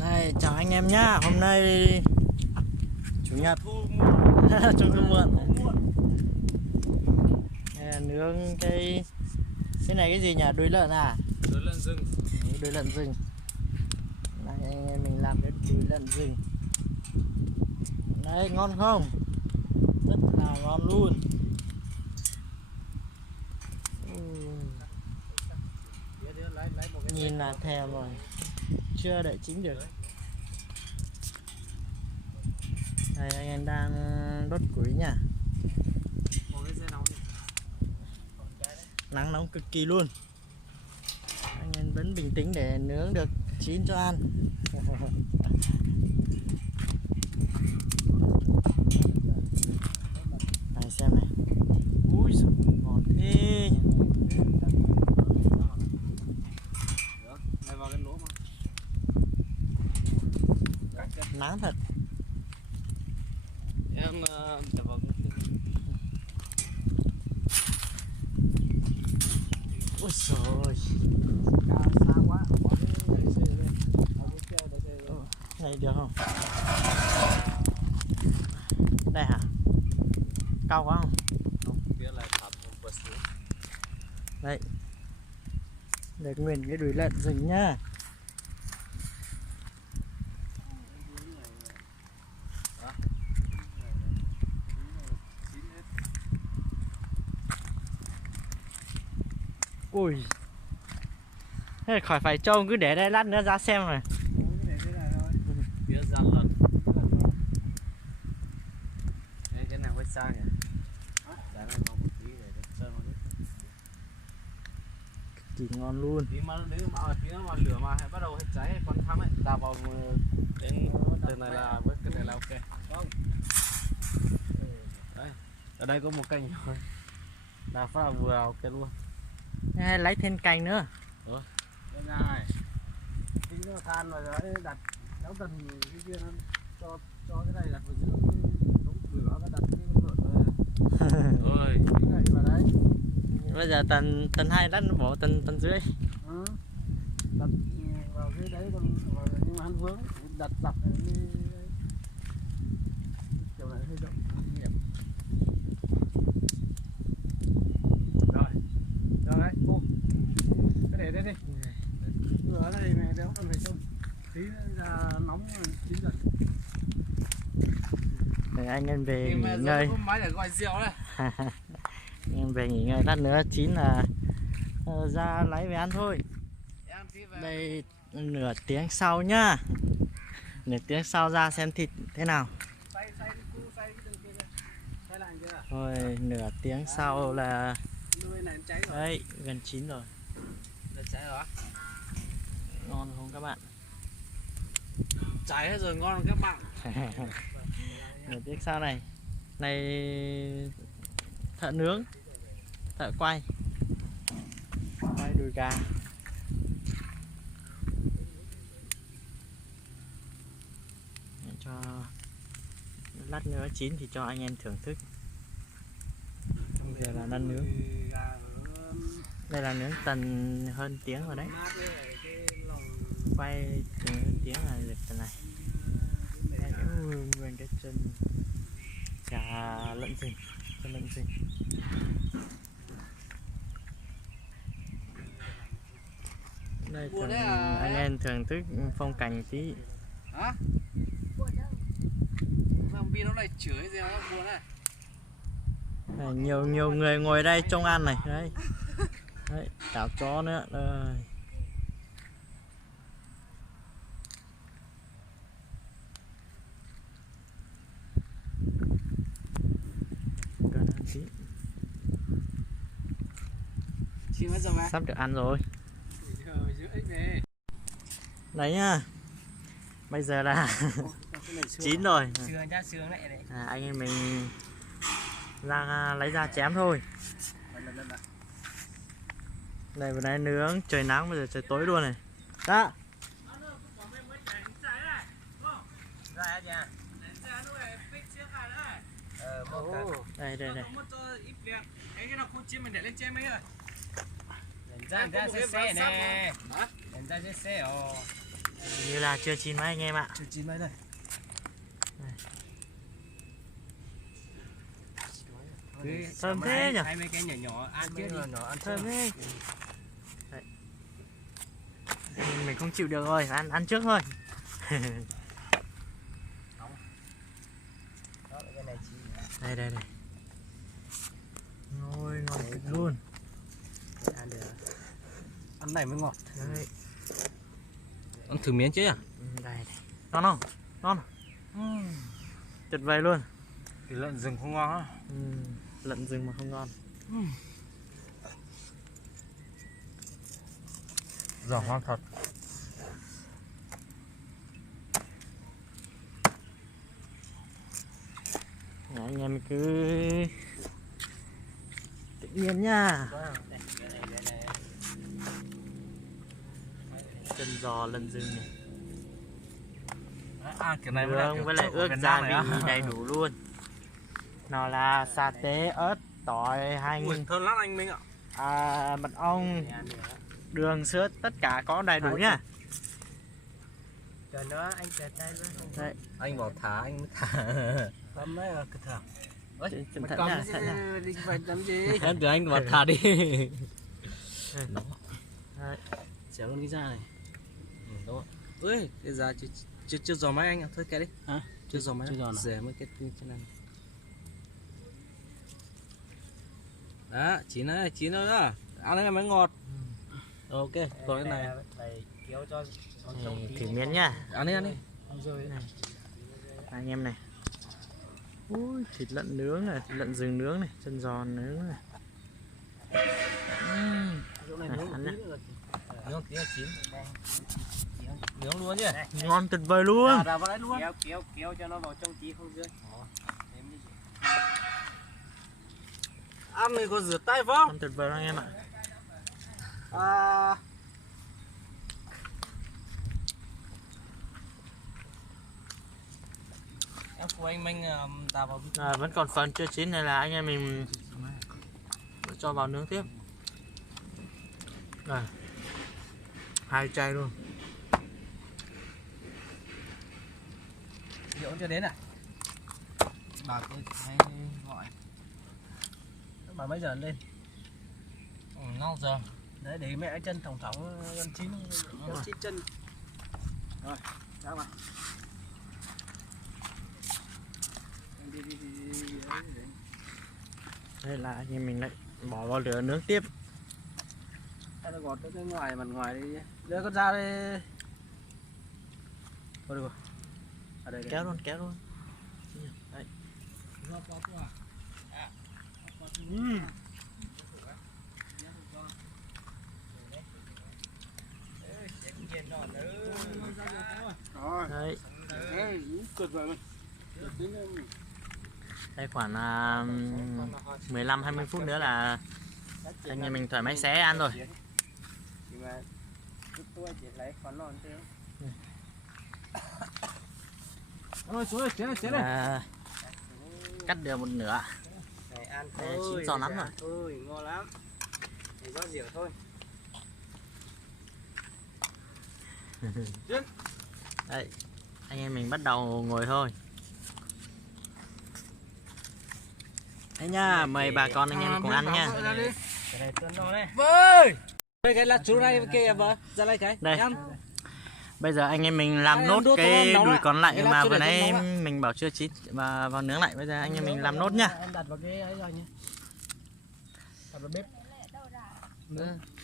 Đây, chào anh em nhá. Hôm nay chủ nhật trung thu muộn. Đây là nướng cái này cái gì nhỉ? Đuôi lợn à? Đuôi lợn rừng. Đuôi lợn rừng. Đây anh em mình làm cái đuôi lợn rừng. Đấy, ngon không? Rất là ngon luôn. Nhìn là thèm rồi. Chưa đợi chín được. Đây anh em đang đốt củi nha. Nắng nóng cực kỳ luôn. Anh em vẫn bình tĩnh để nướng được chín cho ăn. Này xem này. Ui giời, ngon thế nhỉ. Nắng thật. Em đập vào Ôi trời. xa quá, bỏ Này được không? Đây hả? Cao quá không? Đấy. Để nguyên cái đùi lợn rừng nhá. Ui. Thế khỏi phải trông, cứ để đây lát nữa ra xem rồi. phía ra lần. Đây cái nào quay xa nhỉ? Giá này một tí để sơn nó nước. Cực kỳ ngon luôn. Tí mà nếu mà ở phía mà lửa mà bắt đầu hết cháy con thắm ấy, đào vào đến từ này là với cái này là ok. Không. Đây. Ở đây có một cành rồi. Đào phát là vừa ok luôn. Hay lấy thêm cành nữa. Ủa? Đây này. Tính nó than rồi đấy đặt kéo tần cái kia nó cho cái này đặt vào giữa đống lửa nó đặt cái con lợn này. Ôi, cái này vào đấy. Bây giờ tầng 2 lát nó bỏ tầng dưới. Ừ. Đặt vào cái đấy còn nhưng mà hắn vướng đặt dọc này kiểu này hơi rộng nguy hiểm. Rồi. Rồi đấy. Ô. Cái để đây đi. Lửa này mẹ đéo cần phải trông. Tí ra nóng chín dần. Để anh em về nghỉ ngơi. Máy để gọi rượu đây. Anh em về nghỉ ngơi lát nữa chín là ra lấy về ăn thôi. Đây nửa tiếng sau nhá. Nửa tiếng sau ra xem thịt thế nào. Rồi nửa tiếng sau là đấy gần chín rồi. Ngon không các bạn? Cháy hết rồi, ngon các bạn. Nửa tiếng sau này thợ nướng, thợ quay đùi gà. Để cho lát nữa chín thì cho anh em thưởng thức. Bây giờ là đang nướng. Đây là nướng tầm hơn tiếng rồi đấy. Quay tiếng là được tầm này. Đây nguyên cái chân gà lợn rừng, chân lợn rừng. Đây anh em thưởng thức phong cảnh tí. Hả? Thằng Bi nó lại chửi gì mà buồn này. Nhiều người ngồi đây trông ăn này đấy. Đấy, cào chó nữa đây. Sắp được ăn rồi. Đấy nhá. Bây giờ là chín rồi. Anh em mình ra lấy ra chém thôi. Đây vừa nãy nướng trời nắng, bây giờ trời tối luôn này. Đó. Đây. Cái nào không chiên mình để lên trên mấy rồi. Ra xe nè. Ra xe Như là chưa chín mấy anh em ạ. chưa chín mấy đây. Thơm thế nhỉ? Hai mấy cái nhỏ nhỏ ăn trước đi. Nhỏ ăn Thơm thế. Đấy. Mình không chịu được rồi, ăn trước thôi. Đây. Ôi ngon cực luôn. Ăn được. Ăn này mới ngọt. Đấy. Ăn thử miếng chứ à? Đây. Ngon không? Ngon. Tuyệt vời luôn. Thì lợn rừng không ngon á. Lợn rừng mà không ngon. Giò ngon thật. Đấy, anh em cứ tự nhiên nha. Chân giò lợn rừng này. Kiểu này Với lại ướp gia vị đầy đủ luôn. Nó là sa tế, ớt, tỏi, hành, thơm lắm anh Minh ạ. mật ong, đường, sữa, tất cả có đầy đủ nhá. Chờ nữa anh chờ tay với. Đấy. Anh bảo thả anh mới thả. Tắm đấy là cứ thả. Cẩn thận nha, cẩn nha. Phải làm gì? Em tưởng anh bảo thả đi. Đấy. Xéo luôn cái da này. Đúng rồi. Ơi, cái da chưa giò máy anh ạ. Thôi cái đi. Hả? Chưa giò máy. Rẻ mới cái trên này. Đó, chín rồi đó. Ăn cái này mới ngọt. Ok, còn cái này kéo cho Thử miếng nha. ăn đi. Này. Anh em này. Ui, thịt lợn nướng này, thịt lợn rừng nướng này, chân giò nướng này. Này, ăn nhá. Nướng tí là chín. Nướng luôn chứ. Ngon tuyệt vời luôn. Vào đấy luôn. Kéo cho nó vào trong tí không rơi. Ăn thì có rửa tay không? Ngon tuyệt vời anh em ạ. Em của anh Minh đào vào. Vẫn còn phần chưa chín này là anh em mình cho vào nướng tiếp. Đây. 2 chai luôn. Rượu chưa đến à? Bà tôi hay gọi. Bà mấy giờ lên? 5 giờ. Đấy để mẹ chân thòng gần chín chân. Rồi, ra mà. Đây là anh em mình lại bỏ vào lửa nướng tiếp. Hay là gọt cái ngoài mặt ngoài đi. Đưa con dao đi. Thôi được rồi. Ở đây Kéo luôn. Đấy. Đấy. Đây khoảng 15-20 phút nữa là anh em mình thoải mái xé ăn rồi. Cắt được một nửa. Đây, chín giòn lắm rồi. Ôi, ngon lắm. Để rót rượu thôi. Đây, anh em mình bắt đầu ngồi thôi. Đấy nha, mời bà con anh em cùng ăn nha. Vơi. Cái lá chú này kia vợ, ra lại cái. Đây. Bây giờ anh em mình làm nốt cái đùi còn lại mà vừa nãy mình bảo chưa chín và vào nướng lại. Bây giờ anh em mình làm nốt nhá. Em đặt vào cái ấy rồi nhé. Đặt vào bếp.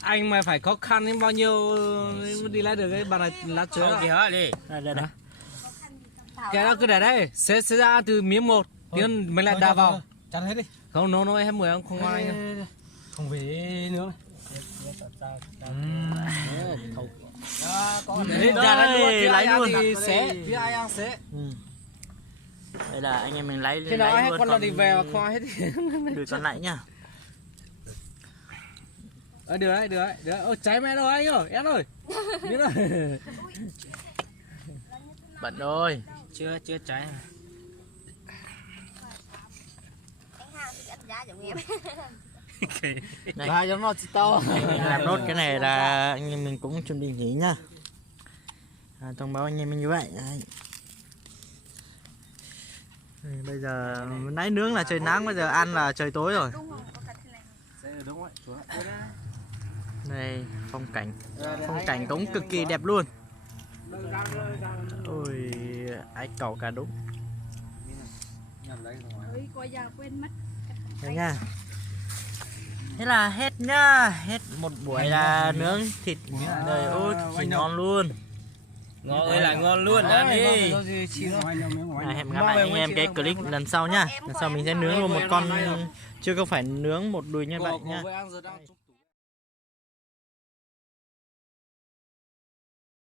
Anh mà phải khó khăn đến bao nhiêu đi lấy được cái bàn này lá chuối kìa đi. Đây. Cái đó cứ để đây, sẽ ra từ miếng một, tiếng mình lại đào vào. Chặt hết đi. Không nó hết mùi không ngon. Không về nữa. Lấy luôn. Xé, với ai ăn xé. Đây là anh em mình lấy Khi nào hết luôn con là đi về kho hết đi. đùi còn lại nhá. Được đấy. Ôi cháy mẹ rồi anh ơi, em ơi. Biết rồi. Bận rồi. Chưa cháy. Anh Hà thì ăn giá giống em. Đây. Ba giống nó chỉ to. Mình làm nốt cái này là anh em mình cũng chuẩn bị nghỉ nhá. Thông báo anh em mình như vậy. Đấy. Bây giờ nãy nướng là trời nắng, bây giờ ăn là trời tối rồi. Đúng rồi. Đây phong cảnh cũng cực kỳ đẹp luôn. Ôi ai cẩu cả đúng. Đây nha. Thế là hết nhá, hết một buổi là nướng thịt đời út thì ngon luôn. Ngon ơi là ngon luôn, ăn đi. Hẹn gặp lại anh em cái clip lần sau nhá. Lần sau mình sẽ nướng luôn một con, chưa có phải nướng một đùi nhân vậy nhá.